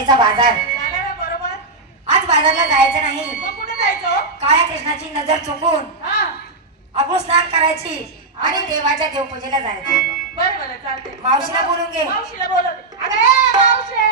दिवाळीचा बाजार झाला ना बरोबर. आज बाजारला जायचं नाही. मग कुठे जायचं? काळ्या कृष्णाची नजर चुकून हा आपण स्नान करायची आणि देवाच्या देवपूजेला जायचं. बरं बरं चालते. मावशीला बोलून घे. मावशीला बोलवते. अगं ए मावशी.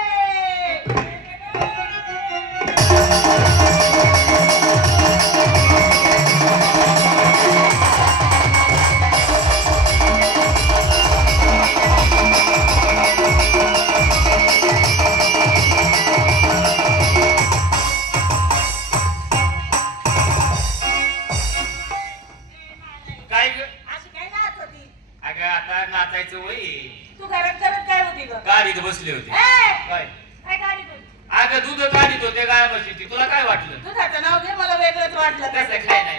काय ग? अशी काय नाच होती? अगं आता नाचायचं वय तू घरात करत काय होती ग? गाडीत बसले होते. ए, काय काय गाडी होती? अगं दूध काढीत होते गाय म्हशीची. तुला काय वाटलं? दुधाचं नाव घे, मला वेगळंच वाटलं. तसं काय नाही.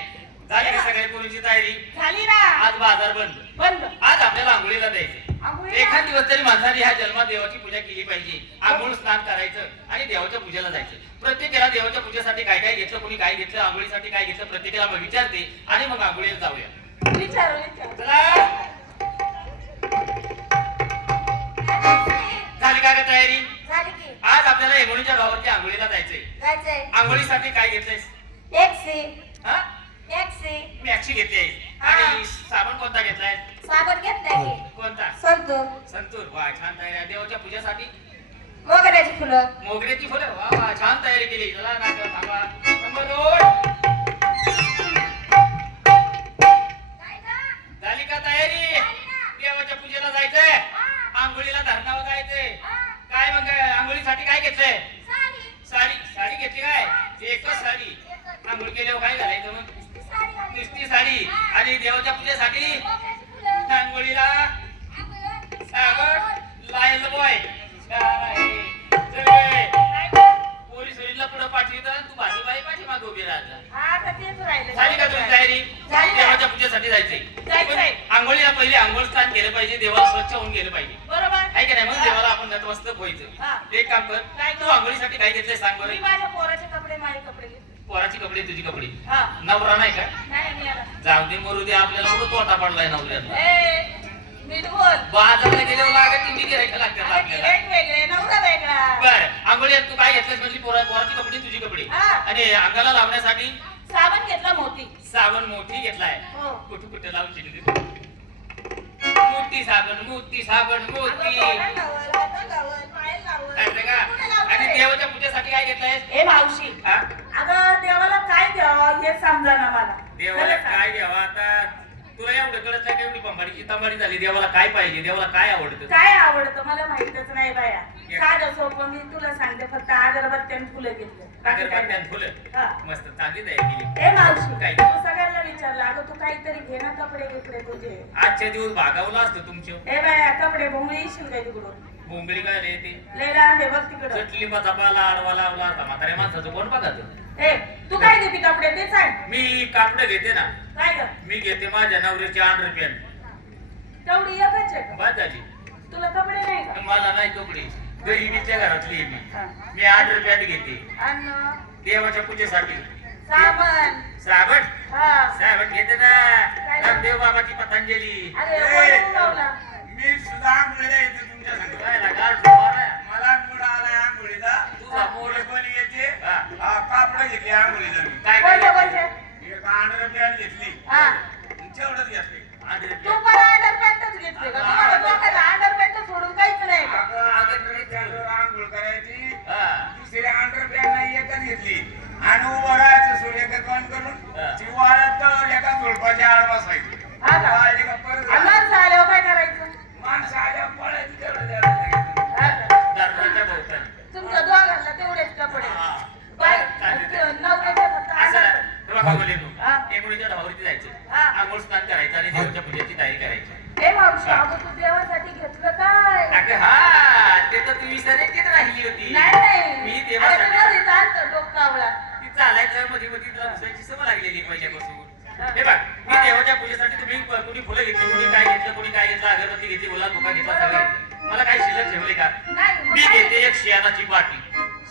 झाली का सगळ्या पोरींची तयारी? झाली ना. आज बाजार बंद. बंद. आज आपल्याला आंघोळीला द्यायचे. आंघोळीला? एखाद दिवस तरी माणसाने ह्या जन्मात देवाची पूजा केली पाहिजे. आंघोळ स्नान करायचं आणि देवाच्या पूजेला जायचं. प्रत्येकाला देवाच्या पूजेसाठी काय काय घेतलं, कोणी काय घेतलं, आंघोळीसाठी काय घेतलं, प्रत्येकाला मग विचारते आणि मग आंघोळीला जाऊया. विचार विचार. चला. झाली का ग तयारी? झाली की आज आपल्याला येगोणीच्या गावावरती आंघोळीला जायचंय. जायचंय. आंघोळीसाठी काय घेतलंयस? टॅक्सी हा? टॅक्सी मॅक्सी घेतली आणि साबण कोणता घेतलाय? साबण घेतलाय की कोणता? संतूर संतूर. वा छान तयारी आहे. देवाच्या पूजेसाठी मोगऱ्याची फुलं मोगऱ्याची फुलं. वा वा छान तयारी केली. चला नाच थांबा. नंबर 2. झाली का तयारी? देवाच्या पूजेला जायचंय. आंघोळीला धरणावर जायचंय. काय मग आंघोळीसाठी काय घेतलंय? साडी. साडी घेतली काय? एकच साडी. आंघोळ केल्यावर काय घालायचं मग? नुसती साडी. आणि देवाच्या पूजेसाठी आंघोळीला साबण लायल बॉय. पोलीस होईला पुढे पाठवितात. तू भाजीबाई पाठीमागे उभी राहता. हा तर तेच राहिलं. झाली का तुझी तयारी? झाली. देवाच्या पूजेसाठी जायचंय. जायचंय. आंघोळीला पहिले आंघोळ स्नान केलं पाहिजे. देवाला स्वच्छ होऊन गेलं पाहिजे. बरोबर. आहे का नाही? मग देवाला आपण नतमस्तक व्हायचं. हा. एक काम कर. काय तू कर? आंघोळीसाठी काय घेतलंय सांग मी बरं. माझ्या पोराचे कपडे माझे कपडे घेतले. पोराची कपडे तुझी कपडे. हा. नवरा नाही का? नाही मिळाला. जाऊ दे मरू दे. आपल्याला कुठं तोटा पडलाय नवऱ्याला. ए नीट बोल. बाजारला गेल्यावर लागत ती गिरायला लागतात अरे आपल्याला. गिऱ्हाईक वेगळे, नवरा वेगळा. बरं आंघोळीत तू काय घेतलंस म्हणजे पोराची कपडे तुझी कपडे. हा. आणि अंगाला लावण्यासाठी साबण घेतला मोती. साबण मोठी घेतलाय. हो. कुठं कुठं लावून शिकली मोठी साबण मोठी साबण अगं, मोठी. तोंडाला लावल, हाताला लावल, पायाला लावल. कळलं का? कुठं लावलंय? आणि देवाच्या पूजेसाठी काय घेतलंय? ए मावशी, हा? अगं देवाला काय द्यावं हे समजा ना मला. देवाला खरं सांग. काय द्यावा आता? तुला एवढं कळत नाही का? एवढी बंबाडीची तांबाडी झाली. देवाला काय पाहिजे? देवाला काय आवडतं? काय आवडतं मला माहितच नाही बाया. या. साधं सोपं मी तुला सांगते, फक्त अगरबत्ती आणि फुलं घेतलं. बाकी काय अगरबत्त्या नाही. फुलं. हा. मस्त चांगली तयारी केली. ए मावशी, काय? तू सगळ्यांना विचारलं अगं तू काहीतरी घे ना कपडे बिपडे तुझे. आजच्या दिवस भागावला असतं तुमचे. ए बाया कपडे भोंगळी येशील काय तिकडून? बोंबडी काय रे ते? लय लांब आहे बघ तिकडं. चटली बचापाला आडवा लावला होता. म्हाताऱ्या माणसाचं कोण बघायचं? ए तू काय घेते कपडे ते सांग. मी कापडं घेते ना. काय ग मी घेते माझ्या नवऱ्याची अंडरपॅन्ट. तेवढी एकच आहे का? बस झाली. तुला कपडे नाही का? मला नाही कपडे. गरिबीच्या घरातली आहे मी. हा. मी अंडरपॅन्ट घेते आणि देवाच्या पूजेसाठी. साबण. साबण. हा. साबण घेते ना. रामदेव बाबाची पतंजली. अरे बोलून लावला. मी सुद्धा आंघोळीला येतो तुमच्या संग. काय गाड ठोकाला. मला मूड आलाय आंघोळीला. तुझा पोरं पोरं. कोणी येते हा. कापड घेतली आंघोळीला मी. काय कोणत्या काय कोणत्या? एक अंडरपॅन्ट घेतली. हा. तेवढंच घेतली. तू अंडरपॅन्ट. पण अंडरपॅन्टच घेतली का? तुम्हाला दोघांना अंडरपॅन्ट सोडून काहीच नाही का? अंडरपॅन्टवर आंघोळ करायची. हा. दुसऱ्या अंडरपॅन्ट एकच घेतली आणि उभं राहायचं सूर्यकांत बंद हा. करून ती वाळत तर एका झुडपाच्या आड बसायची. हा का? वाळली का परत आणि माणसं आल्यावर काय करायचं? माणसं आल्यावर पळायची तेवढं द्यायला सांगितलं. हा का? दर्जाच्या भोवताली. तुमच्या दोघांना तेवढेच कपडे. हा. बाय चालेल. नवऱ्याचे फक्त असं अंडरपॅन्ट. तुला काय बोलले तू? हा. एकोणीच्या धावावरती जायचं. हा. आंघोळ स्नान करायचं आणि देवाच्या पूजेची तयारी करायची. ए मावशी, अगं तू देवासाठी घेतलं काय? अगं हा ते तर तू विसरायचीच राहिली होती. नाही मी नाही. देवासाठी- अरे तुला तिथं आलतं डोकावळा. ती चालायचं मध्ये मध्ये तुला दुसऱ्याची सवय लागलेली पहिल्यापासून. हा. हे बघ मी देवाच्या पूजेसाठी तुम्ही कोणी फुलं घेतली, कोणी काय घेतलं, कोणी काय घेतलं, अगरबत्ती घेतली, गुलाब धुका घेतला, सगळं घेतलं. मला काही शिल्लक ठेवले का? नाही मग मी काय? घेते एक शियानाची पाटी.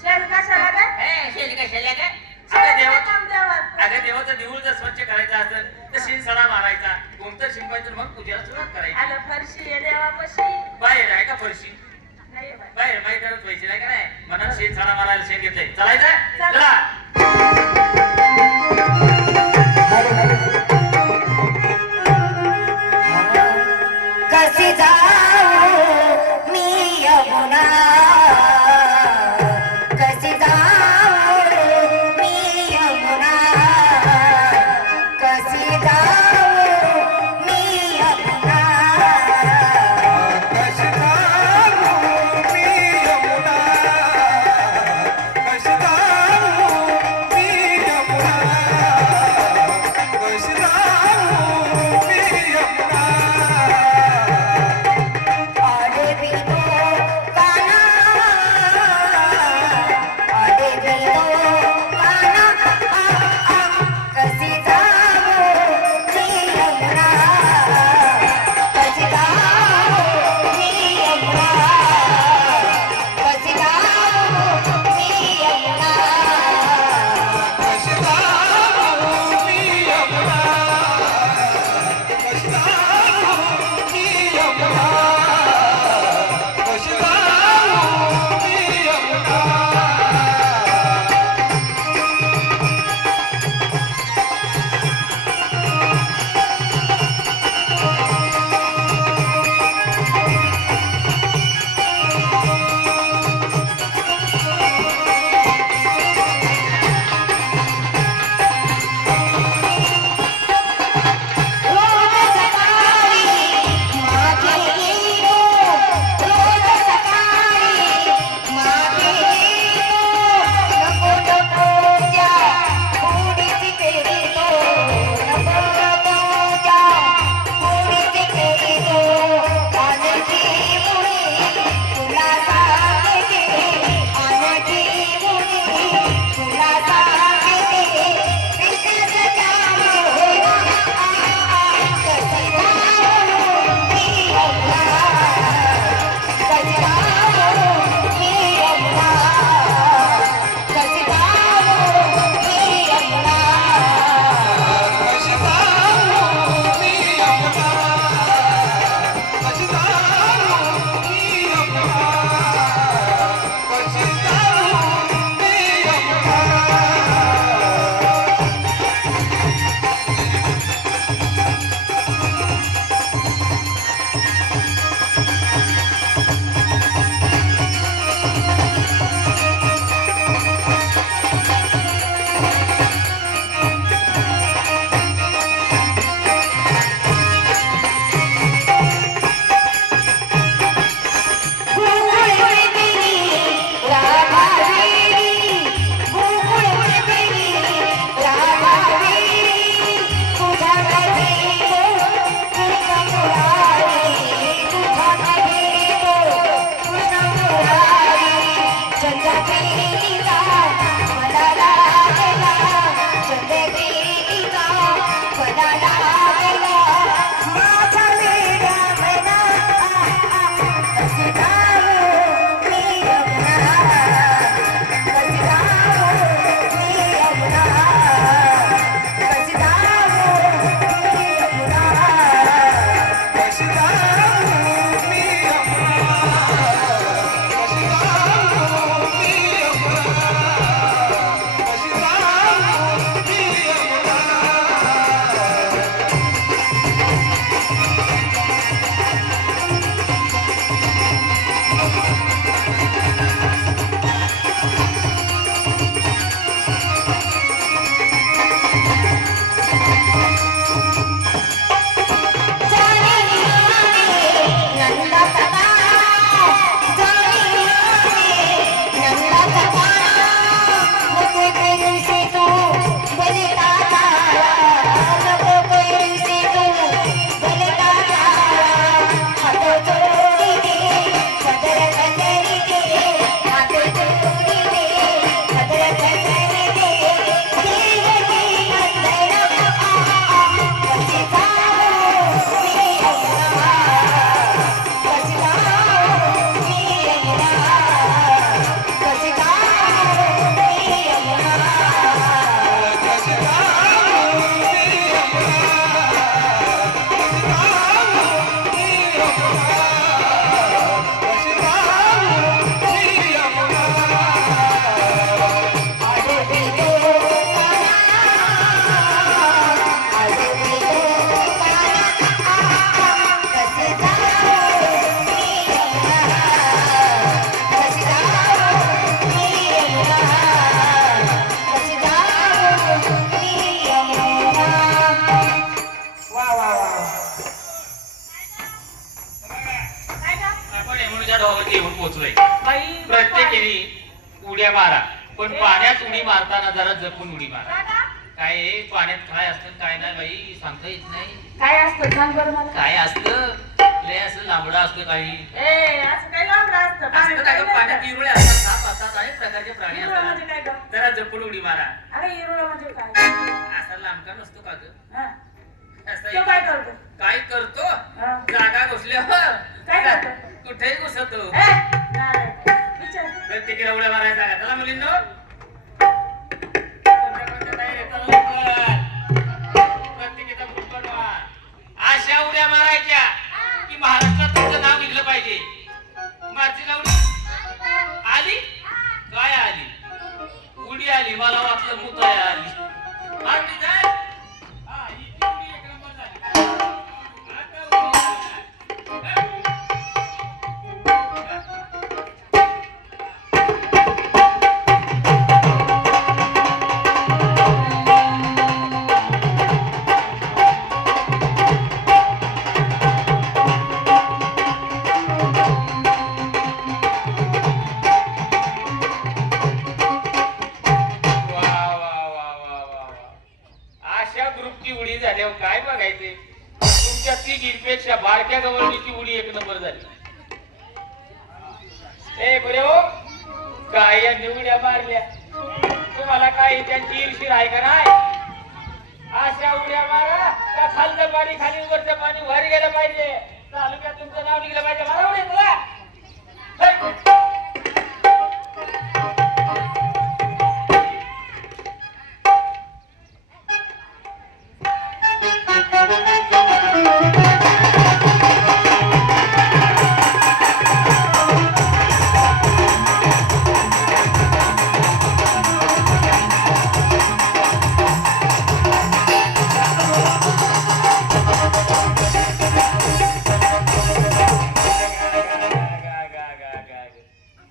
शेण कशाला काय? शेल्या काय? शेण देवा काम देवाचं. अगं देवाचं देऊळ जर स्वच्छ करायचं असेल तर शिन सडा मारायचा, कोणतं शिंपायचं, मग पूजेला सुरुवात करायची. आलं फरशी आहे देवापाशी. बाहेर आहे का फरशी? नाही बाई. बाहेर मैदानात व्हायची नाही का नाही? म्हणून शेण झाडा मारायला शेण घेतलंय चालायचं चला. चला कशी जाऊ मी यमुना कशी जाऊ मी यमुना कशी जाऊ मी यमुना कशी जाऊ मी यमुना कशी जाऊ नेमणूच्या ढोबावर येऊन पोहोचलोय. बाई प्रत्येकाने उड्या मारा, पण पाण्यात उडी मारताना जरा जपून उडी मारा. काय आहे, पाण्यात काय असतं काय नाही बाई सांगता येत नाही. काय असतं सांग बरं मला. काय असतं, लय असं लांबडा असतं काही ए असं काही लांबडं असतं असतं काय गं, पाण्यात इरुळे असतात, साप असतात, अनेक प्रकारचे प्राणी इरुळा म्हणजे असतात. काय गं? जरा जपून उडी मारा. अरे इरुळा म्हणजे काय? असा लांबका नसतो का गं? हा. असा तो काय करतो? काय करतो, हा. जागा घुसल्यावर काय करतो? कुठेही घुसतो. ए, नाही. विचार. प्रत्येकीला उड्या मारायला सांगा. चला मुलींनो, कोणत्या तयारी आहे? चला लवकर. प्रत्येकीचा ग्रुप बनवा. अशा उड्या मारायच्या की महाराष्ट्रात तुमचं नाव निघलं पाहिजे. मारची उडी आली, काय आली? उडी आली, मला वाटलं मुतळ्या आली. मारली जाय. हा, ही उडी एक नंबर झाली. आता उडी झाली. अशा ग्रुपची उडी झाल्यावर काय बघायचे, तुमच्या तिघींपेक्षा बारक्या गवळणीची उडी एक नंबर झाली. ए बरे हो, काय या उड्या मारल्या, तुम्हाला काय त्यांची ईर्षीर आहे का नाही? अशा उड्या मारा का खालचं पाणी खाली वरचं पाणी वर गेलं पाहिजे, तालुक्यात तुमचं नाव निघलं पाहिजे. मारा उडी तुला.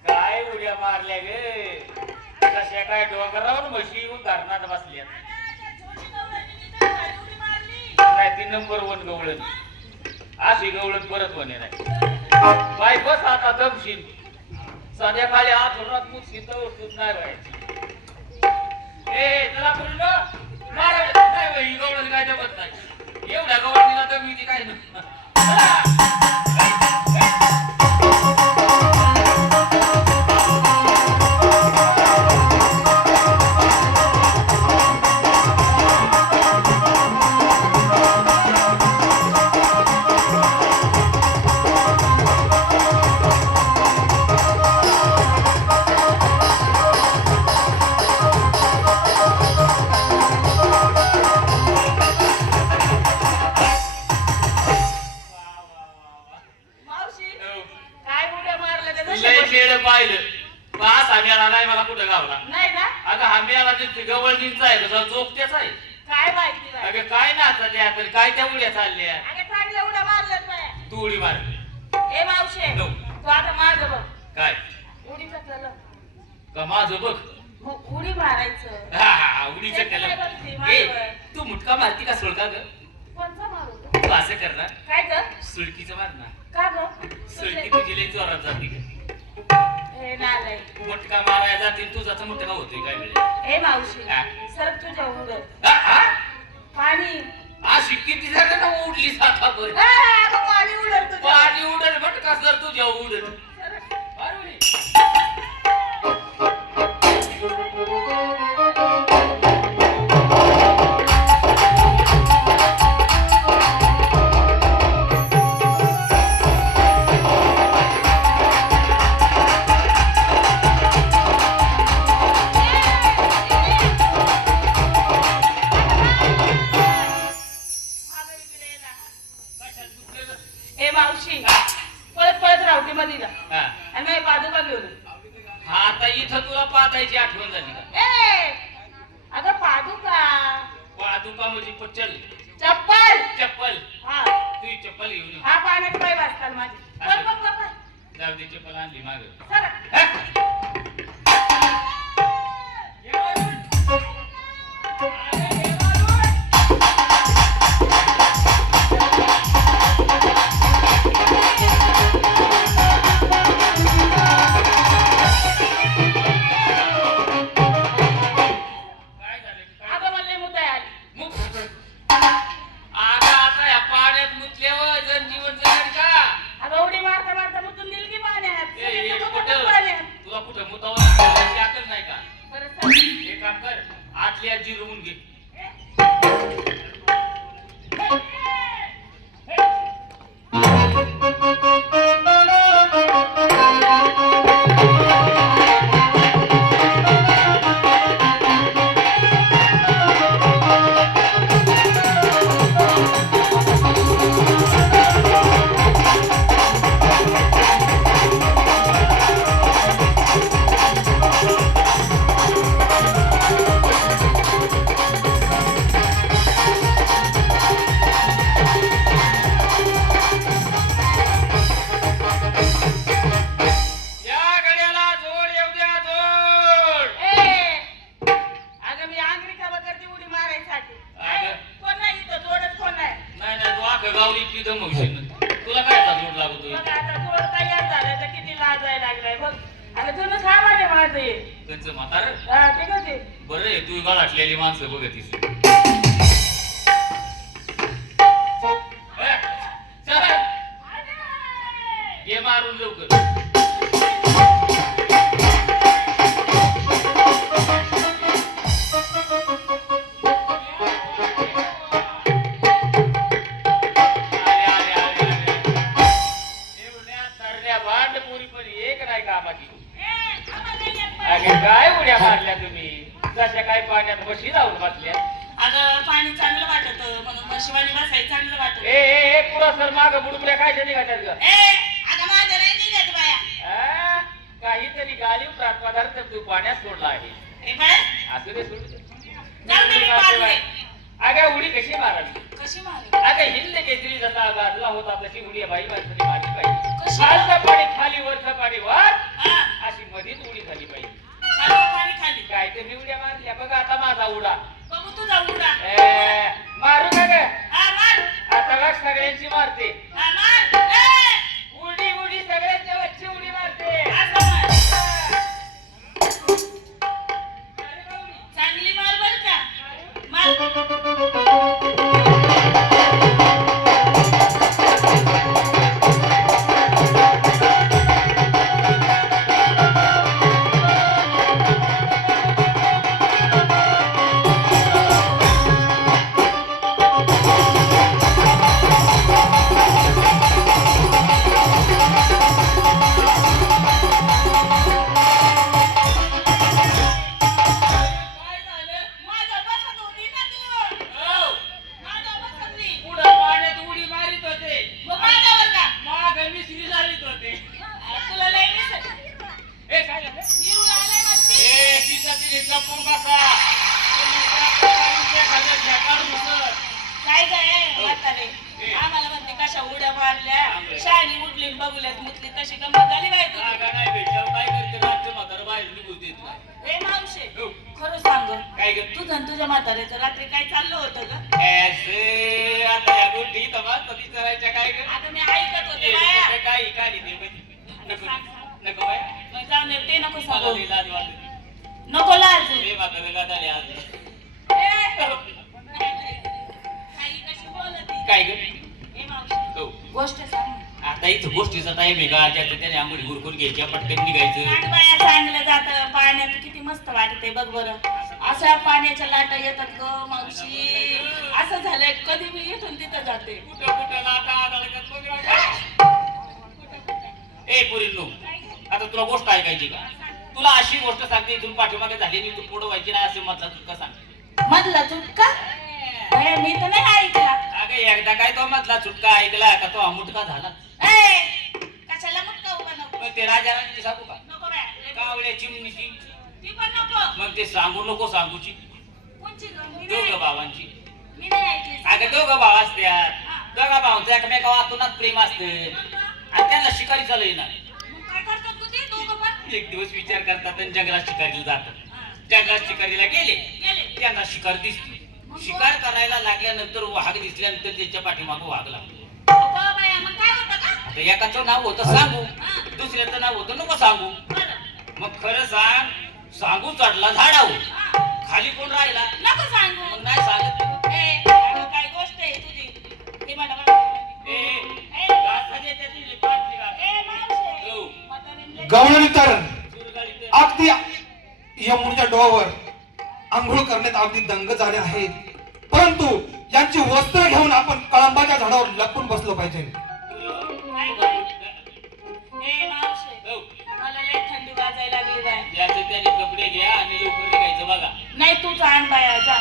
काय उड्या मारल्या गे, कशा काय डोंगरावर म्हशी येऊन धरणात बसल्या. नाही ती नंबर 1 गवळण, अशी गवळण परत होणे नाही. बाय बस आता दमशील, संध्याकाळी हात होणार तू शीतळ नाही व्हायची. ए चला पूर्ण नाही ही गवळण काय जमत नाही. एवढ्या गवळणीला तर मी ती काय नाही. मावशी काय उड्या मारल्या त्या लय जशा- खेळ पाहिलं, पास आम्ही आला नाही मला कुठं गावला. नाही ना अगं आम्ही आला ते गवळणींचा आहे, तुझा जोक त्याचा आहे. काय माहिती बाई. अगं काय नाचा त्या तर काय त्या उड्या चालल्या. अगं चांगल्या उड्या मारल्यात बाया. तू उडी मारली ए मावशे हो. तू आता माझं बघ. काय उडीचं केलं का माझं बघ. मग उडी मारायचं. हा उडीचं ते काय बघते, केलं. माझं ए बघ. तू मुटका मारती का सोडका ग? कोणचा मारू तू असं कर ना, काय ग सुळकीचं मार ना. का ग सुळकी तुझी लई जोरात जाती ग. हे नालय. मुटका मारायला जातील तुझाचा मुटका होतोय काय वेळेस. ए मावशी हा. सरक तुझ्या उडत हा, हा? पाणी. अशी किती झालं ना उडली साथा ए, अगं पाणी उडत तुझ्या. पाणी उडल मटका सर तुझ्या उडल. सरक. मारुनी. ए मावशी पळत पळत रावटी मध्ये जा हा. आणि माझी पादुका घेऊन ये. हा आता इथं तुला पातायची आठवण झाली का? ए अगं पादुका पादुका म्हणजे पचल चप्पल. चप्पल. हा तू ही चप्पल घेऊन ये. हा पाण्यात पाय वाजतात माझे. बघ बघ बघ बघ. जाऊ दे चप्पल आणली माग. सरक. म्हातारं आहे. त्यांचं म्हातार हा, ते कसे? बरं आहे तू गाळाटलेली माणसं बघतीस ये मारून लवकर काय उड्या मारल्या तुम्ही जशा काय पाण्यात बशी जाऊन बसल्या अगं पाणी चांगलं वाटत म्हणून म्हशीवाणी बसायला चांगलं वाटत. ए पुरा सर माग बुडबुड्या काय निघाल्यात ग अगं माझ्या नाही निघत बाया. आ, काहीतरी गालीव पदार्थ तू पाण्यात सोडला आहे ए बाय, असू दे सोड दे. जाऊ दे, मी पाहते. अगं उडी कशी मारावी कशी मारली? अगं हिंद केसरी जसा गाजला होता तशी उडी बाई माणसाने मारली पाहिजे कशी? खालचं पाणी खाली वरचं पाणी वर हा, अशी मधीच उडी झाली पाहिजे खाली पाणी खाली. काय ते उड्या मारल्या बघा आता माझा उडा बघू तुझा उडा. मारू का ग हा, मार. आता बघ सगळ्यांची मारते हा, मार. ए, उडी उडी सगळ्यांच्या वरची उडी मारते असं मार. चांगली मार बर का. मार. काय झालं? माझ्या बसत होती ना तू. माझ्या बसत नाही. पुढं पाण्यात उडी मारित होते मग माझ्यावर का? माग मिसरी झालीत होते तुला लय दिसत. ए काय झालं निरून आलाय म्हणती. ए तिचा तिने जपून बसा तुम्ही त्या प्रकारे एखाद्या झेपाड घुसत. काय गं म्हातारे, आम्हाला म्हणते कशा उड्या मारल्या, शाळी उठली बघुल्यात मुतली, तशी गंमत झाली बाई तुझी. जागा नाही भेटल्यावर काय करते राज्य म्हातारं बाहेर निघून देत नाही ए मावशे, हो. खरं सांग काय ग तुझं आणि तुझ्या म्हाताऱ्याचं रात्री काय चाललं होतं ग? ऐसे आता या गोष्टी तमास कधी करायच्या काय ग आता मी ऐकत होते ए, बाया. ते काय काय ते नको नको बाय मग जाऊन दे, ते नको मला सांगू. लई लाज वाटते नको लाज. हे म्हातारं लाज आली आज ए, काही कशी बोलती. काय ग ए मावशे, हो गोष्ट सांग. आता इथं गोष्टीचा टाइम आहे का ज्याच्या त्याने आंघोळी गुरकून घ्यायच्या पटकन निघायचं सांग बाया, चांगलं जातं पाण्यात, किती मस्त वाटते बघ बरं. अशा पाण्याच्या लाटा येतात ग मावशी. असं झालंय कधी मी इथून तिथं जाते. कुठं कुठं लाटा आदळतात बघ राजा. ए पुरी नो आता तुला गोष्ट ऐकायची का तुला अशी गोष्ट सांगते इथून पाठीमागे झालेली तू पुढं व्हायची नाही असं म्हटलं तुला सांग मधला चुटका? ए, मी तर नाही ऐकला. अगं एकदा काय तो मधला चुटका ऐकला का तो अमुटका झाला ए, कशाला मुटका उभा नको. मग ते राजाराणी सांगू का नको बाया, लय कावळ्या चिमणीची ती पण नको. मग ते सांगू नको सांगूची कोणची ग? मी दोघं नाही- भावांची मी नाही ऐकली. अगं दोघं भाव असतात दोघा भावांचं एकमेकावर आतूनात प्रेम असतं आणि त्यांना शिकारी चालू येणार मग काय करतात ग ते दोघं पण? एक दिवस विचार करतात आणि जंगलात शिकारीला जातात हा, जंगलात शिकारीला गेले गेले. त्यांना शिकार दिसली शिकार करायला लागल्यानंतर वाघ दिसल्यानंतर त्याच्या पाठीमागं वाघ लागला अगं बाया, मग काय होतं का? आता एकाचं नाव होतं सांगू दुसऱ्याचं नाव होतं नको सांगू बरं. मग खरं सांग सांगू चढला झाडावर हा, खाली कोण राहिला नको सांगू. मग नाही सांगत ए, अगं काय गोष्ट आहे तुझी. ते मला माहिती. ए, घासाच्या त्याची पाठ निघाल. ए, मावशे. हो. म्हातारीला लय- गवळणीतर सुरगाळीत. अगदी यमुनेच्या डोहावर आंघोळ करण्यात अगदी दंग झाले आहेत, परंतु यांची वस्त्र घेऊन आपण कळंबाच्या झाडावर लपून बसलो पाहिजे. काय गं? ए, मावशे. हो. मला लय थंडी वाजायला लागली बाय. ज्याचे त्याने कपडे घ्या आणि लवकर निघायचं बघा नाही तूच आण बाया, जा.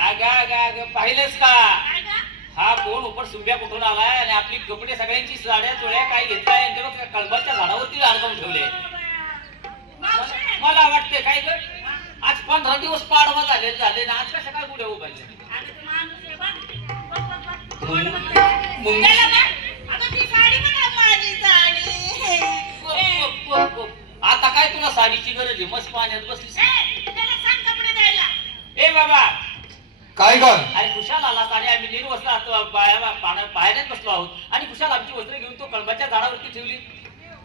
अगं पाहिलंच का काय गं? हा कोण उपर सुंब्या कुठून आलाय आणि आपली कपडे सगळ्यांची साड्या चोळ्या काय घेतलाय आणि ते बघ कळंबाच्या झाडावरती अडकवून ठेवले मावशे. मला वाटतंय काय ग आज 15 दिवस पाडवा झाले ना आज कसं काय कुठे उभारले अगं ते माणूस आहे बघ. बघ, बघ, बघ. मग- कोण म्हणतंय? मग- त्याला बघ. अगं ती साडी बघा, माझी साडी. ए, आता काय तुला साडीची गरज आहे मस्त पाण्यात बसलीस ए, त्याला सांग कपडे द्यायला. ए बाबा काय ग अरे कुशाल आला आणि आम्ही निर्वस्त्र बाहेरच बसलो आहोत आणि कुशाल आमची वस्त्र घेऊन तो कळंबाच्या झाडावरती ठेवली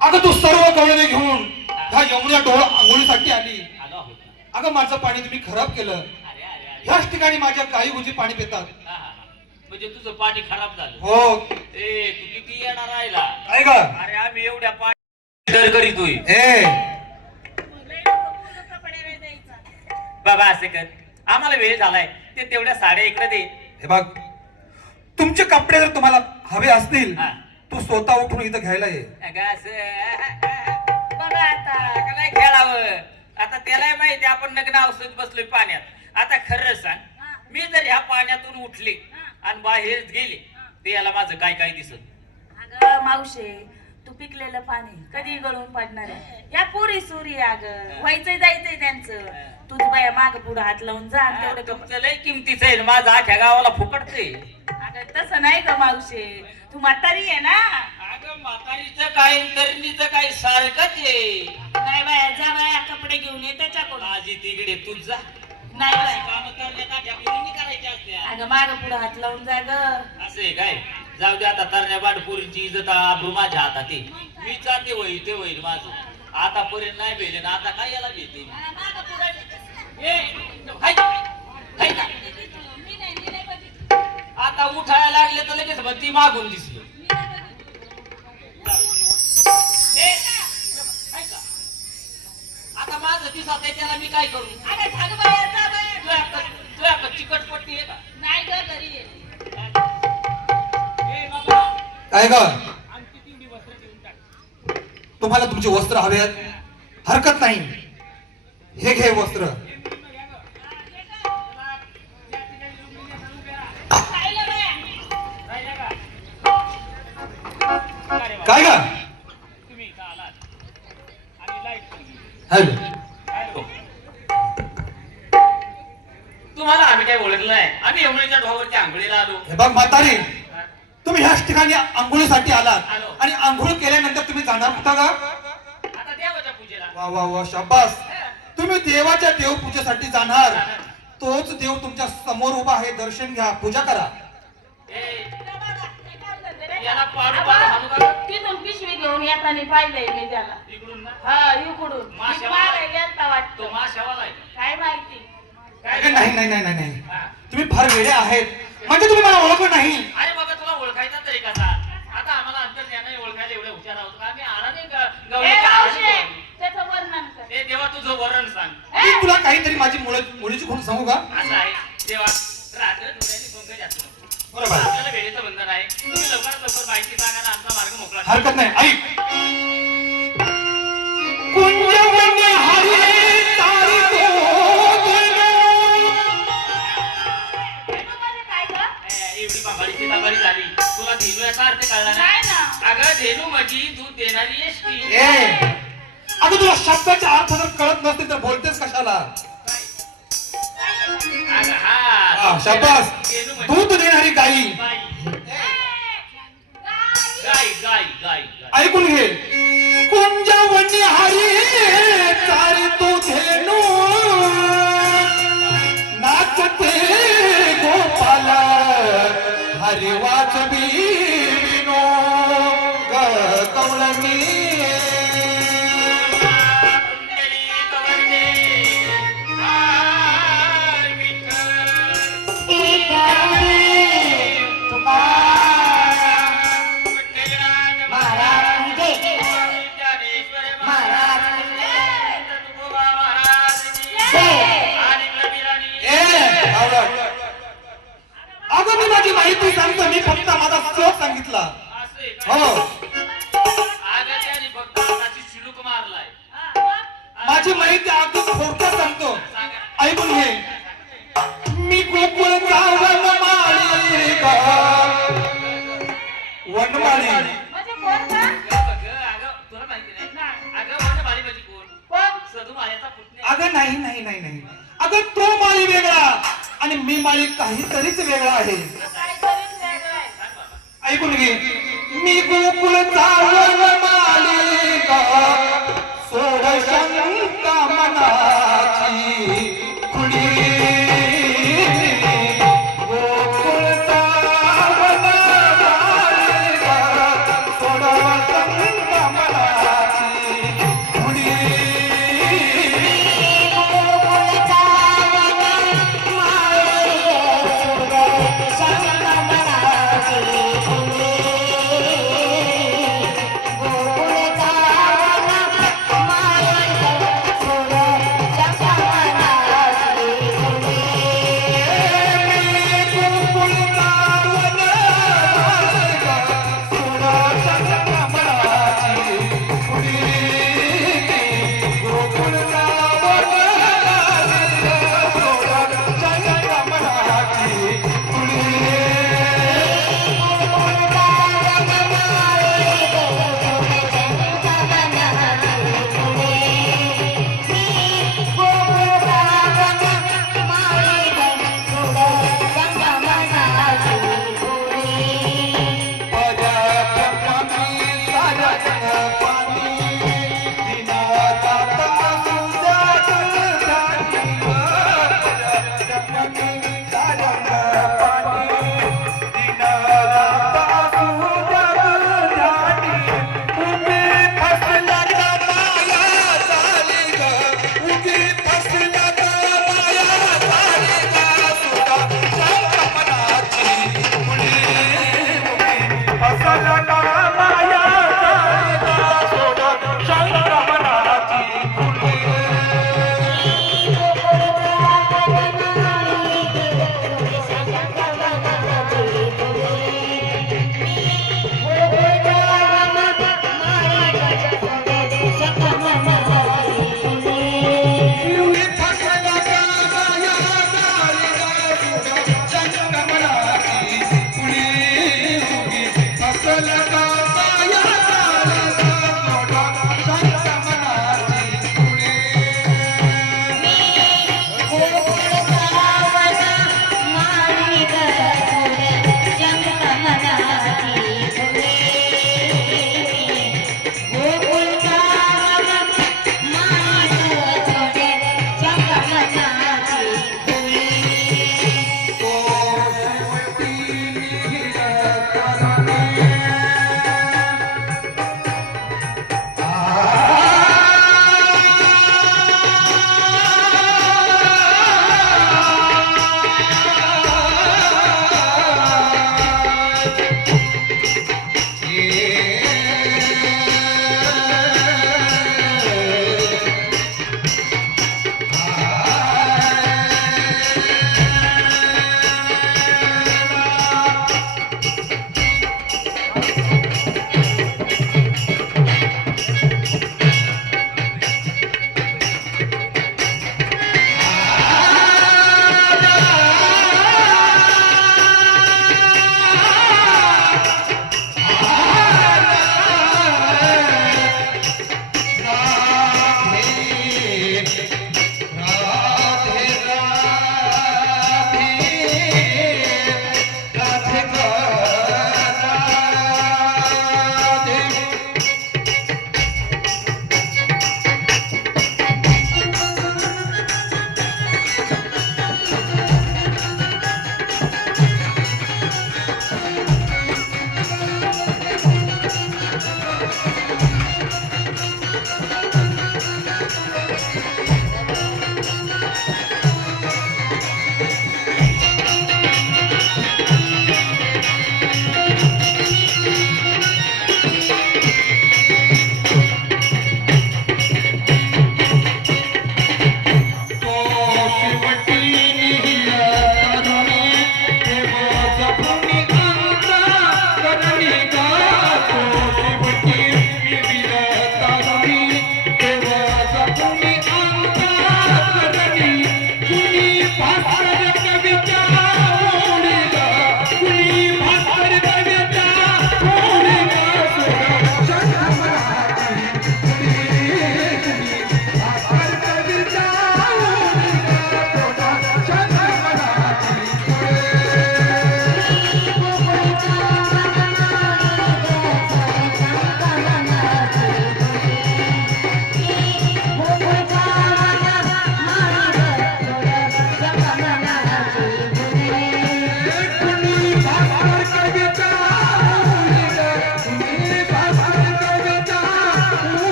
अगं तू सर्व कवळे घेऊन ह्या यमुना डोळ आंघोळीसाठी आली. आलो आहोत. अगं माझं पाणी तुम्ही खराब केलं. अरे अरे अरे ह्याच ठिकाणी माझ्या गाई गुजी पाणी पितात. हा, हा, हा. म्हणजे तुझं पाणी खराब झालं. हो ए तू किती येणार राहिला. काय ग अरे आम्ही एवढ्या पाणी दर करीतोय. ए बाबा असे कर, आम्हाला वेळ झालाय, ते तेवढ्या साड्या इकडे दे. हे बघ, तुमचे कपडे जर तुम्हाला हवे असतील हा. तू स्वतः उठून इथं घ्यायला ये. अगं असं बघा आता काय खेळावं. आता त्याला माहिती आपण नग्न औषध बसलोय पाण्यात. आता खरं सांग, मी जर ह्या पाण्यातून उठले आणि बाहेर गेले ते याला माझं काय काय दिसत. अगं मावशे, तू पिकलेलं पाणी कधी गळून पडणार आहे. या पुरी सुरी अगं व्हायचंय जायचंय त्यांचं. तुझ बाया माग पुढे हात लावून जा आणि तेवढं तुमचं लय किमतीचं आहे, माझं अख्या गावाला फुकटते. अगं तसं नाही ग मावशे, तू म्हातारी आहे ना. अगं म्हातारीचं काय तरणीचं काय सारखंच आहे. नाही बाया, जा बाया कपडे घेऊन ये त्याच्याकडून. माझी तिकडे तू जा. नाही बाया, काम करण्यात अख्या पोरींनी करायच्या असत्या. अगं माग पुढे हात लावून जा ग. असं आहे काय. जाऊ दे आता, तरण्या बाडपोरींची इज्जत आबरू माझ्या हातात आहे. मी जाते होईल ते होईल माझं. आतापर्यंत नाही भेले ना, आता काय याला भेटे. आता उठायला लागले तर लगेच बत्ती मागून दिसलं. आता माझं दिसत आहे त्याला मी काय करू. अगं झालं बाया, जा बाया. तुझ्या चिकटपट्टी आहे का. नाही ग, घरी ये. काय ग तुम्हाला तुमचे वस्त्र हवे आहेत? हरकत नाही, हे घे वस्त्र. काय ग हॅलो, तुम्हाला आम्ही काय ओळखलं नाही. आम्ही यमुनेच्या ढोवरती आंघोळीला आलो. हे बघ म्हातारी, तुम्ही ह्याच ठिकाणी आंघोळीसाठी आलात आलो. आणि आंघोळ केल्यानंतर तुम्ही जाणार होता का? आता देवाच्या पूजेला. वा वा वा, शाबास. तुम्ही देवाच्या देवपूजेसाठी जाणार. तोच देव तुमच्या समोर उभा आहे, दर्शन घ्या, पूजा करा. याला पाडू पाडू हाणू का? तिथून पिशवी घेऊन येताना पाहिलंय मी त्याला. इकडून ना. हा इकडून. माशावाला. मारायला गेलता तो वाटतं. माशावाला आहे. काय माहिती. नाही नाही नाही नाही नाही. हा. तुम्ही फार वेडे आहेत. म्हणजे तुम्ही मला ओळखलं नाही. अरे बाबा, तुला ओळखायचा तरी कसा. आता आम्हाला अंतर्ज्ञानाने ओळखायला एवढे हुशार आहोत का आम्ही. आला नाही का ए, गवळीच्या मावशे, आळंदीत. त्याचं वर्णन कर. ए देवा, तुझं वर्ण सांग. मी तुला काहीतरी माझी मुलीची खूण सांगू का? असं आहे देवा, रात्र डोळ्याने भंग जातो. बरोबर. आपल्याला वेळेचं बंधन आहे. तुम्ही लवकरात लवकर माहिती सांगा ना, आमचा मार्ग मोकळा करा. हरकत नाही, ऐक. कुंजवने हरी तारी काय ग? एवढी बाबाडीची बाबाडी झाली, तुला धेनू याचा अर्थ कळला नाही नाही. ना. अगं धेनू माझी दूध देणारी एसटी. ए अगं, तुला शब्दाचे अर्थ जर कळत नसतील तर बोलतेस कशाला? अगं हा, हा, शाबास. धेनू म्हणजे दूध देणारी गाई. बाई. गाय गाय गाय गाय. ऐकून घे. कुंजवनी हरी तारी तो धेनू नाचते गोपाला हरी वाजवी विनो कवळणी. कुंडली कवरणे, आय विठ्ठल. कुंडलीनाथ महाराज की जय. ज्ञानेश्वर महाराज महाराज की जय. तुकोबा महाराज की जय. आणि कबीरानी. ए आवड. अगं मी माझी माहिती सांगतो, मी फक्त माझा श्लोक सांगितला. असं आहे का? हो, अगं त्याने फक्त हाताची शिलूक मारलाय. माझी माहिती अगदी थोडक्यात सांगतो, सांगा. ऐकून घे. मी गोकुळचा वनमाळी ग, वनमाळी. म्हणजे कोण ग? अगं तुला माहिती नाही. अगं माझ्या बाळीबाजी कोण? कोण? सदू मायाचा पुतण्या. अगं नाही नाही नाही नाही. अगं तो माळी वेगळा आणि मी माळी काहीतरीच वेगळा आहे. काहीतरीच वेगळं आहे. सांग बाबा. ऐकून घे. मी गोकुळचा वनमाळी ग, सोड शंका मनाची खुणी. गोकुळचा वनमाळी ग, सोड शंका मनाची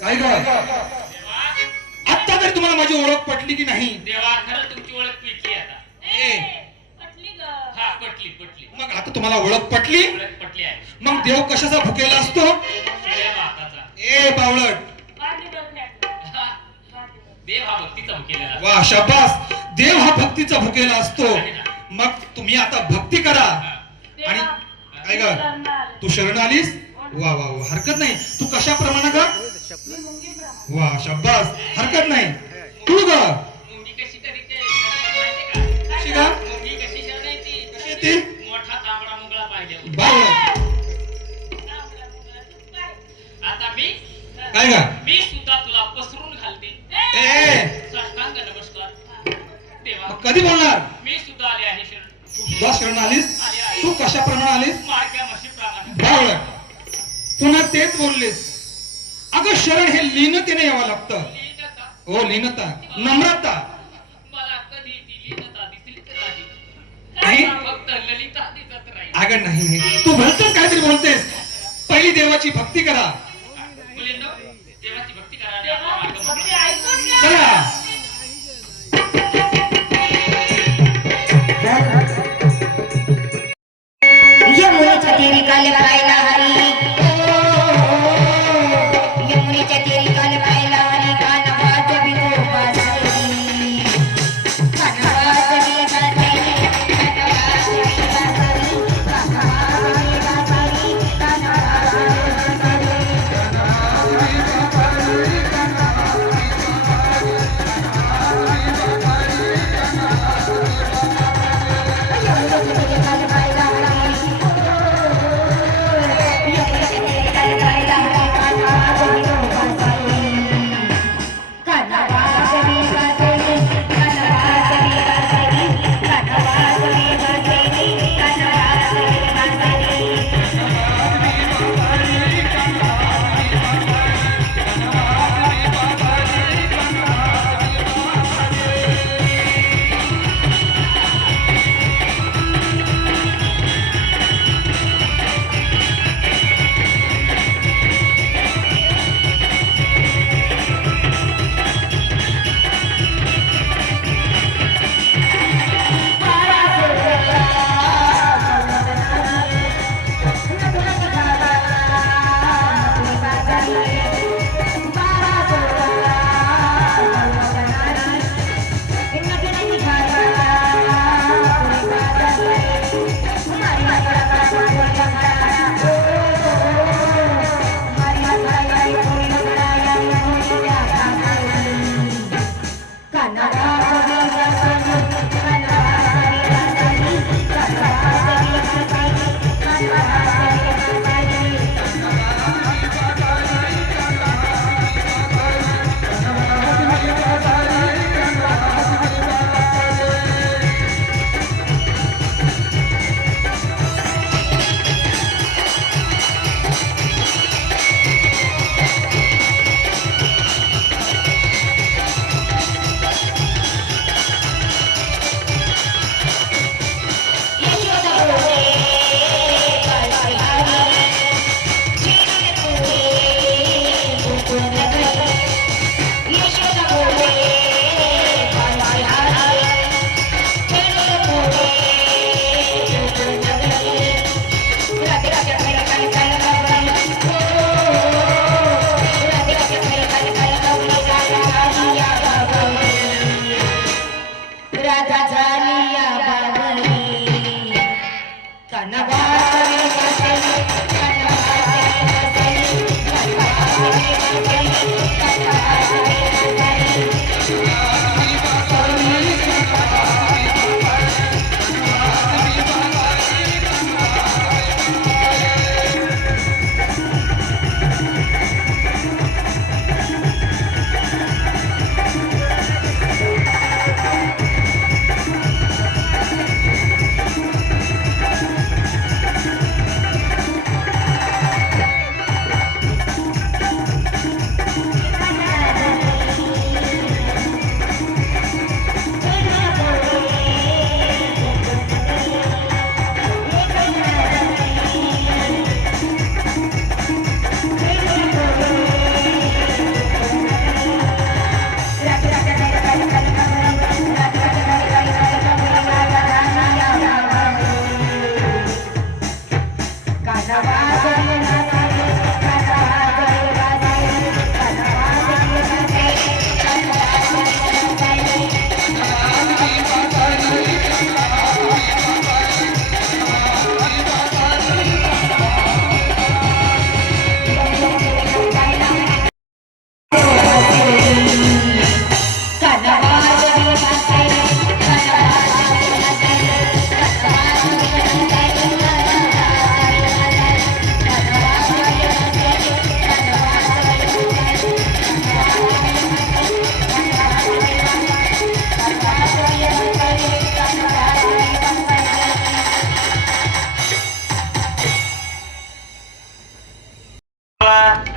काय ग आता तरी तुम्हाला माझी ओळख पटली की नाही? देवा खरं तुमची ओळख पेटली आता. ए, पटली ग. हा पटली पटली. मग आता तुम्हाला ओळख पटली? ओळख पटली आहे. मग देव कशाचा भुकेला असतो? शिळ्या भाताचा. ए बावळट, वाढली डोक्यात. हा, देव हा भक्तीचा भुकेलेला असतो. वा शाबास, देव हा भक्तीचा भुकेला असतो. मग तुम्ही आता भक्ती करा. आणि काय ग तू शरण आलीस? वा वा वा, हरकत नाही. तू कशाप्रमाणे ग? वा शाबास, हरकत नाही. तू ग मुंगी कशी करते माहिती का? कशी ग? मुंगी कशी शरणायची? कशी येते? मोठा तांबडा मुंगळा पाहिजे. बावळट, आता मी काय ग? मी सुद्धा तुला पसरून घालते. ए, साष्टांग नमस्कार. देवा मग कधी बोलणार? मी सुद्धा आले आहे शरण. तू सुद्धा शरण आलीस? तू कशाप्रमाणे आलीस? मारक्या म्हशीप्रमाणे. बावळट, पुन्हा तेच बोललीस. अगं शरण हे लीनतेने यावं लागतं. लीनता. हो लीनता, नम्रता. मला कधी ती लीनता दिसलीच नाही. नाही? फक्त ललिता दिसत राहील. अगं नाही, तू भलतच काहीतरी बोलतेस. पहिली देवाची भक्ती करा. मुलींनो, देवाची भक्ती करा आणि आपला मार्ग मोकळा भक्ती करा. ऐकून घ्या. चला. यमुनेच्या तीरी काल पाहिला हरी, यमुनेच्या तीरी काल पाहिला हरी, कानवात विकोपास हरी, कानवात विकोपास हरी, कानवात विकोपास हरी, कानवात विकोपास हरी, कानवात विकोपास हरी, यमुनेच्या तीरी काल पाहिला हरी.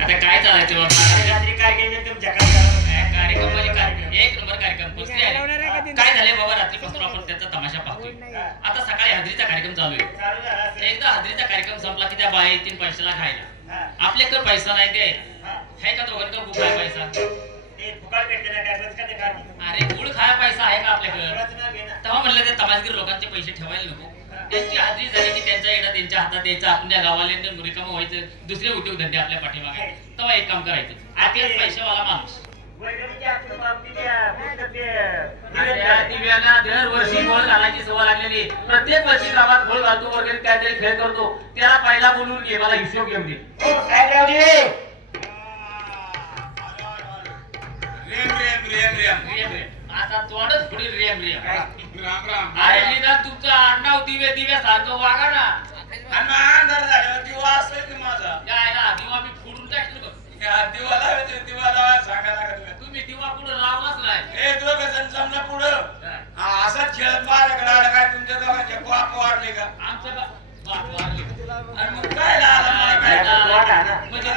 आता काय चालायचं बाबा रात्री काय केलं तुमच्या काय कार्यक्रम म्हणजे काय एक नंबर कार्यक्रम बसले आहे. काय झाले बाबा रात्रीपासून आपण त्याचा तमाशा पाहतोय. आता सकाळी हजरीचा कार्यक्रम चालू आहे. चालू झाला असेल. एकदा हजरीचा कार्यक्रम संपला की त्या बाया येतील पैशाला खायला. आपल्याकडे पैसा नाही ते आहे का दोघांकडे खूप आहे पैसा. ते फुकाट भेटते ना काय बस का ते खाती. अरे गुळ खाया पैसा आहे का आपल्याकडे. फुकाटचं नाव घे ना. तेव्हा म्हणलं ते तमासगीर लोकांचे पैसे ठेवायला नको. त्यांची हाजरी झाली की त्यांचा येणं त्यांच्या हातात द्यायचं. आपण त्या गावाला रिकामं व्हायचं. दुसरे उद्योगधंदे आपल्या पाठीमागे. तेव्हा एक काम करायचं आपल्याच पैशावाला माणूस. वैगणीच्या हातून बाबतीत त्या पुस्तक ते आणि त्या दिव्याला दरवर्षी गोळ घालायची सवय लागलेली. प्रत्येक वर्षी गावात गोळ घालतो वगैरे काहीतरी खेळ करतो. त्याला पहिला बोलून घे मला हिशोब घेऊन दे. ओ साहेबरावजी रेम रेम रेम रेम रेम रेम. आता तोंडच पुढील रेम रेम. राम राम अरे निदान तुमचं आडनाव दिवे दिव्यासारखं वागा ना. आणि अंधार झाल्यावर दिवा असेल की माझा काय ना दिवा मी फोडून टाकलो बघ. दिवाला सांगा लागत तुम्ही दिवा पुढे लावलाच नाही. हे दोघ जण जमलं पुढं असंच खेळत माझ्याकडे आलं काय तुमच्या दोघांच्या बाप वारले का आमचं बाप वारले. आणि मग काय लागलं मला काय म्हणजे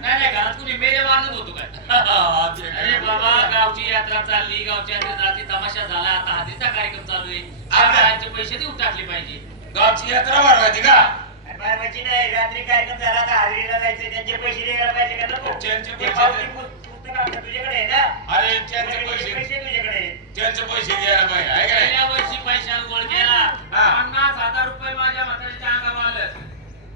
नाही घरात कुणी मेरे मारत होतो काय. अरे बाबा गावची यात्रा चालली. गावची यात्रा चालली. तमाशा झाला. आता हळदीचा कार्यक्रम चालू आहे. आपल्याचे पैसे देऊन टाकले पाहिजे. गावची यात्रा वाढवायची का बायबाची नाही रात्री कार्यक्रम झाला तर हजेरीला जायचं त्यांचे पैसे द्यायला पाहिजे का नको. त्यांचे ते पैसे पावती पुस्तक आपलं तुझ्याकडे आहे ना. अरे त्यांचे पैसे पैसे तुझ्याकडे आहेत. त्यांचे पैसे द्यायला पाहिजे आहे का नाही? गेल्या वर्षी पैशाला गोळ केला. हा. 50,000 रुपये माझ्या म्हातारीच्या अंगावर आलं.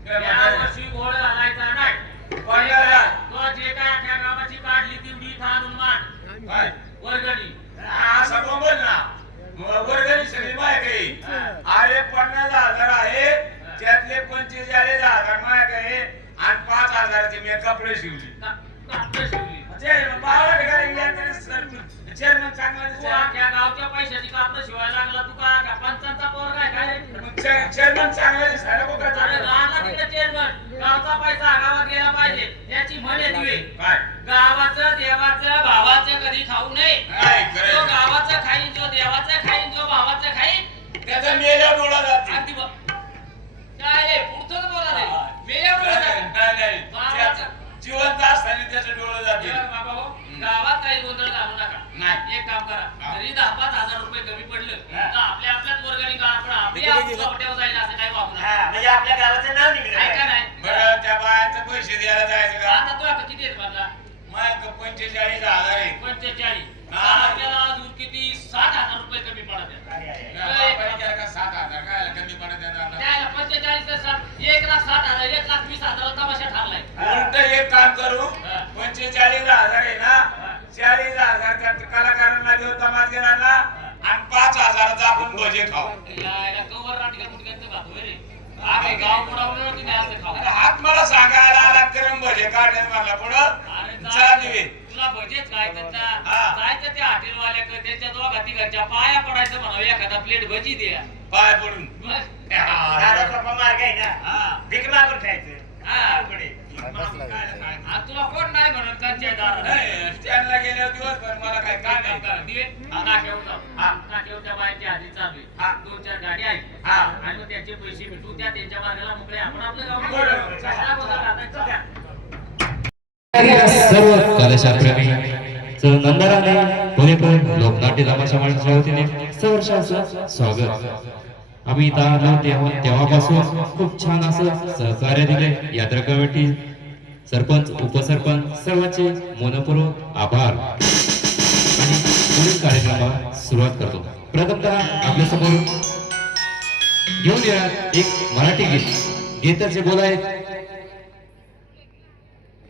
काय या म्हातारी? वर्षी गोळ घालायचा नाही. कोणाला? तो जे काय अख्ख्या गावाची काढली तेवढी थान उन्मान काय? वर्गणी. हा सगळं बोल ना वर्गणी सगळी माहिती अरे 50,000 आहे त्यातले 45,000 माझ्याकडे आणि 5,000चे मी कपडे शिवले कापडं शिवली. चेअरमन चांगला तू अख्ख्या गावच्या पैशाची कापडं शिवायला लागला. तू का पंचांचा पोरगा आहे काय. चेअरमन चांगला दिसायला बघा अरे चांगला. राहणार तिकडे चेअरमन. गावचा पैसा गावात गेला पाहिजे याची म्हण आहे दिवे. काय गावाचं देवाचं भावाचं कधी खाऊ नये. नाही, खरं जो आहे. गावाचं खाईन जो देवाचं खाईन जो भावाचं खाईन. त्याचा मेल्या डोळा जाते अगदी काय रे पुढचं बोला रे. मेल्यावर बोला नाही, नाही, नाही. त्याचं जिवंत असताना त्याचं डोळं जाते बाबा हो, गावात काही गोंधळ घालू नका. नाही. एक काम करा. हा. जरी 10-5,000 रुपये कमी पडलं हा. तर आपल्याच वर्गाने का आपण आपल्या हॉटेल जाईल असं काही वापरू नका. हा, म्हणजे आपल्या गावाचं नाव निघलं ऐका पाहिजे. नाही. बरं त्या बायांचे पैसे द्यायला जायचं का आता तू आता किती आहेत म्हणला. माझ्याकडे 45,000 आहे 45. हा. आपल्याला अजून किती 60,000 रुपये कमी पडत आहेत. अरे, अरे. बापाने केलं का 7,000 काय कमी पडत आहे आता? त्याला 45 तर 1,60,000 1,20,000 तमाशा ठरलाय. उलट एक काम करू हा. 45,000 आहे ना 40,000 त्या कलाकारांना देऊ तमाशगीरांना आणि 5,000चा आपण भजे खाऊ यायला कवर राटक्या मुटक्यांचं खातो रे. आम्ही गाव बुडावलं की नाही असं खाऊ. अरे हात मला सांगायला आला गरम भजे काढण्यात म्हणला पुढं अरे चला दिवे तुला भजेच खायचं ना. हा. जायचं त्या हॉटेलवाल्याकडे त्यांच्या दोघा तिघांच्या पाया पडायचं म्हणावं एखादा प्लेट भजी द्या. पाय पडून बस. साधा सोपा मार्ग आहे ना. हा. भीक मागून खायचं. हा. पुढे. आज तुला कोण नाही म्हणत कंच्या दारात. नाही, स्टँडला गेल्यावर दिवसभर मला काय काय काम काम नाही करा दिवे नाक्यावर जाऊ. हा. नाक्यावर त्या बायांची हाती चालू हा. आहे. 2-4 गाडी आहेत. हा. आणि मग त्यांचे पैसे भेटू त्या त्यांच्या मार्गाला मोकळे आपण आपलं गाव बरोबर. कशाला बोलत आता? चला. सर्व कलाशास्त्रज्ञ नंदराने पुणेकर लोकनाट्य तमाशा मंडळाच्या वतीने सहर्षाचं स्वागत. आम्ही इथं आलो तेव्हापासून खूप छान असं सहकार्य दिले यात्रा कमिटी सरपंच उपसरपंच सर्वांचे मनपूर्वक आभार. आणि पुढील कार्यक्रमाला सुरुवात करतो. प्रथमतः आपल्या समोर घेऊन या एक मराठी गीत. गीताचे बोल आहेत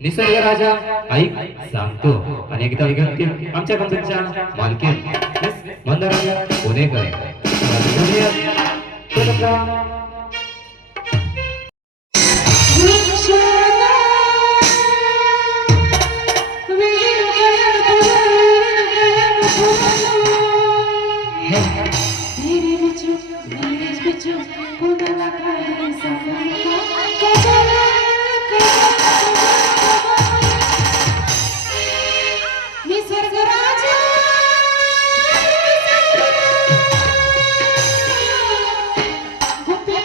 निसर्ग राजा ऐक सांगतो आणि एकदा विगंतील आमच्या कंपनीच्या मालकीन मंदारा पुणेकर. निसर्ग राजा गोपी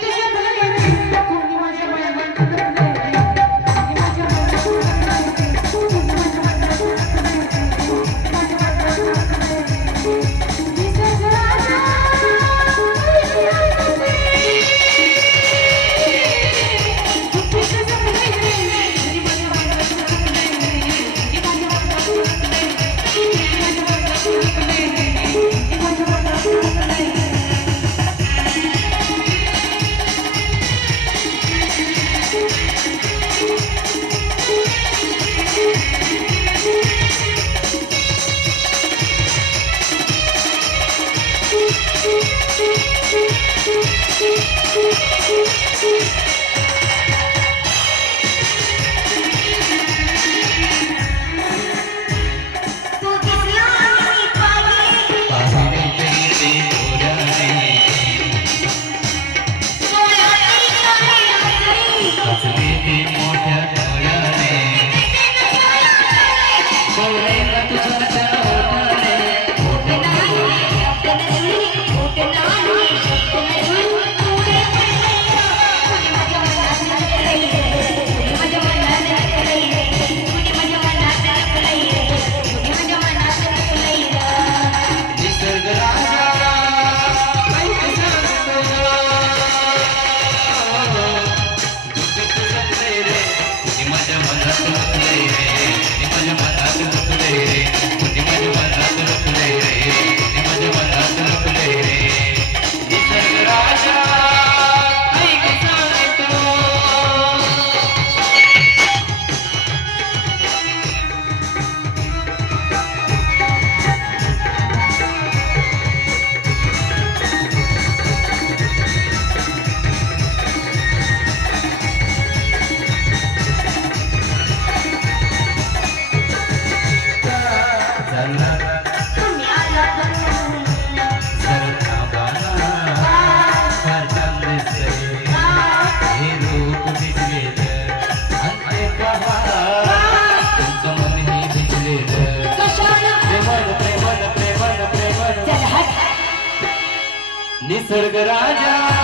निसर्ग राजा